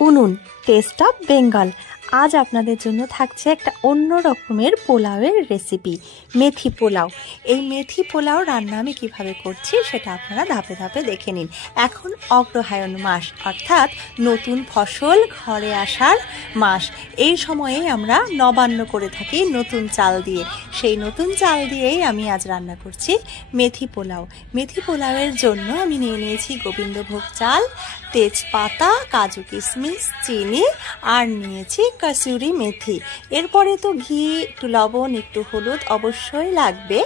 উনুন test of Bengal. আজ আপনাদের জন্য থাকছে একটা অন্য রকমের পোলাওয়ের রেসিপি, মেথি পোলাও। এই মেথি পোলাও রান্না আমি কিভাবে করছি সেটা আপনারা ধাপে ধাপে দেখে নিন। এখন অগ্রহায়ণ মাস, অর্থাৎ নতুন ফসল ঘরে আসার মাস। এই সময়ে আমরা নবান্ন করে থাকি নতুন চাল দিয়ে। সেই নতুন চাল দিয়েই আমি আজ রান্না করছি মেথি পোলাও। মেথি পোলাওয়ের জন্য আমি নিয়ে নিয়েছি গোবিন্দভোগ চাল, তেজপাতা, কাজু কিশমিশ, চিনি আর নিয়েছি কসুরি মেথি। এরপরে তো ঘি, একটু লবণ, একটু হলুদ অবশ্যই লাগবে।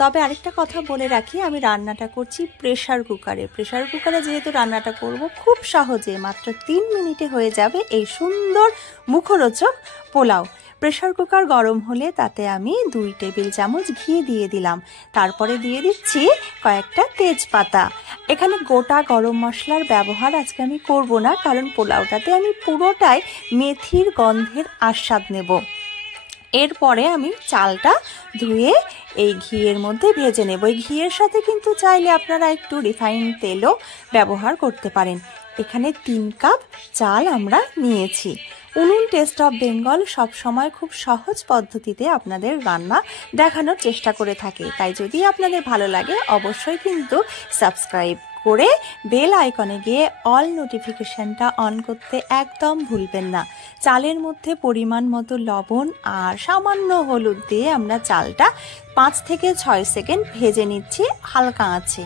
তবে আরেকটা কথা বলে রাখি, আমি রান্নাটা করছি প্রেশার কুকারে। প্রেশার কুকারে যেহেতু রান্নাটা করব, খুব সহজে মাত্র 3 মিনিটে হয়ে যাবে এই সুন্দর মুখরোচক পোলাও। প্রেশার কুকার গরম হলে তাতে আমি 2 টেবিল চামচ ঘি দিয়ে দিলাম। তারপরে দিয়ে দিচ্ছি কয়েকটা তেজপাতা। এখানে গোটা গরম মশলার ব্যবহার আজকে আমি করব না, কারণ পোলাওটাতে আমি পুরোটাই মেথির গন্ধের আস্বাদ নেব। এরপরে আমি চালটা ধুয়ে এই ঘিয়ের মধ্যে ভেজে নেব। এই ঘিয়ের সাথে কিন্তু চাইলে আপনারা একটু রিফাইন তেলও ব্যবহার করতে পারেন। এখানে 3 কাপ চাল আমরা নিয়েছি। উনুন টেস্ট অফ বেঙ্গল সবসময় খুব সহজ পদ্ধতিতে আপনাদের রান্না দেখানোর চেষ্টা করে থাকে। তাই যদি আপনাদের ভালো লাগে অবশ্যই কিন্তু সাবস্ক্রাইব করে বেল আইকনে গিয়ে অল নোটিফিকেশনটা অন করতে একদম ভুলবেন না। চালের মধ্যে পরিমাণ মতো লবণ আর সামান্য হলুদ দিয়ে আমরা চালটা 5 থেকে 6 সেকেন্ড ভেজে নিচ্ছি হালকা আঁচে।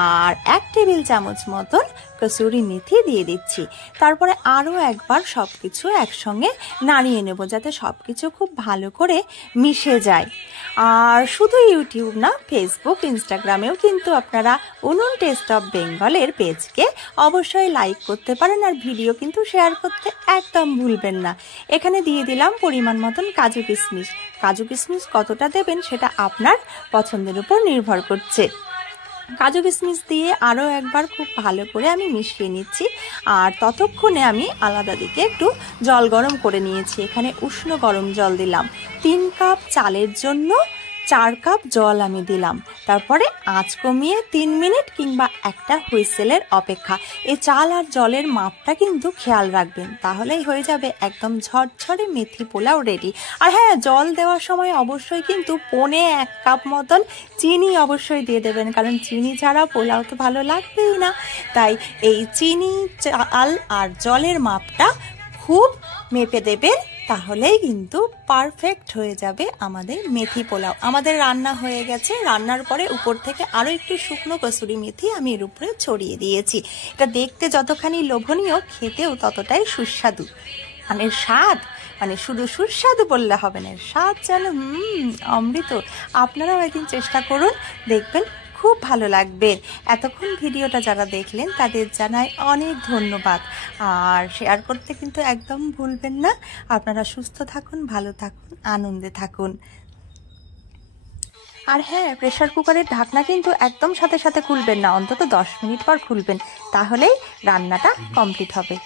আর 1 টেবিল চামচ মতন কসুরি মেথি দিয়ে দিচ্ছি। তারপরে আরও একবার সব কিছু একসঙ্গে নাড়িয়ে নেব, যাতে সব কিছু খুব ভালো করে মিশে যায়। আর শুধু ইউটিউব না, ফেসবুক, ইনস্টাগ্রামেও কিন্তু আপনারা উনুন টেস্ট অফ বেঙ্গলের পেজকে অবশ্যই লাইক করতে পারেন, আর ভিডিও কিন্তু শেয়ার করতে একদম ভুলবেন না। এখানে দিয়ে দিলাম পরিমাণ মতন কাজু কিশমিশ। কাজু কিশমিশ কতটা দেবেন সেটা আপনার পছন্দের উপর নির্ভর করছে। কাজু কিশমিশ দিয়ে আরও একবার খুব ভালো করে আমি মিশিয়ে নিচ্ছি। আর ততক্ষণে আমি আলাদা দিকে একটু জল গরম করে নিয়েছি। এখানে উষ্ণ গরম জল দিলাম। 3 কাপ চালের জন্য 4 কাপ জল আমি দিলাম। তারপরে আঁচ কমিয়ে 3 মিনিট কিংবা একটা হুইসেলের অপেক্ষা। এই চাল আর জলের মাপটা কিন্তু খেয়াল রাখবেন, তাহলেই হয়ে যাবে একদম ঝরঝরে মেথি পোলাও রেডি। আর হ্যাঁ, জল দেওয়ার সময় অবশ্যই কিন্তু 1 কাপ মতন চিনি অবশ্যই দিয়ে দেবেন, কারণ চিনি ছাড়া পোলাও তো ভালো লাগবেই না। তাই এই চিনি, চাল আর জলের মাপটা খুব মেপে দেবেন, তাহলেই কিন্তু পারফেক্ট হয়ে যাবে আমাদের মেথি পোলাও। আমাদের রান্না হয়ে গেছে। রান্নার পরে উপর থেকে আরও একটু শুকনো কসুরি মেথি আমি এর উপরে ছড়িয়ে দিয়েছি। এটা দেখতে যতখানি লোভনীয়, খেতেও ততটাই সুস্বাদু। মানে স্বাদ, মানে শুধু সুস্বাদু বললে হবে না, স্বাদ যেন অমৃত। আপনারাও একদিন চেষ্টা করুন, দেখবেন খুব ভালো লাগবে। এতক্ষণ ভিডিওটা যারা দেখলেন তাদের জানাই অনেক ধন্যবাদ। আর শেয়ার করতে কিন্তু একদম ভুলবেন না। আপনারা সুস্থ থাকুন, ভালো থাকুন, আনন্দে থাকুন। আর হ্যাঁ, প্রেশার কুকারের ঢাকনা কিন্তু একদম সাথে সাথে খুলবেন না, অন্তত 10 মিনিট পর খুলবেন, তাহলেই রান্নাটা কমপ্লিট হবে।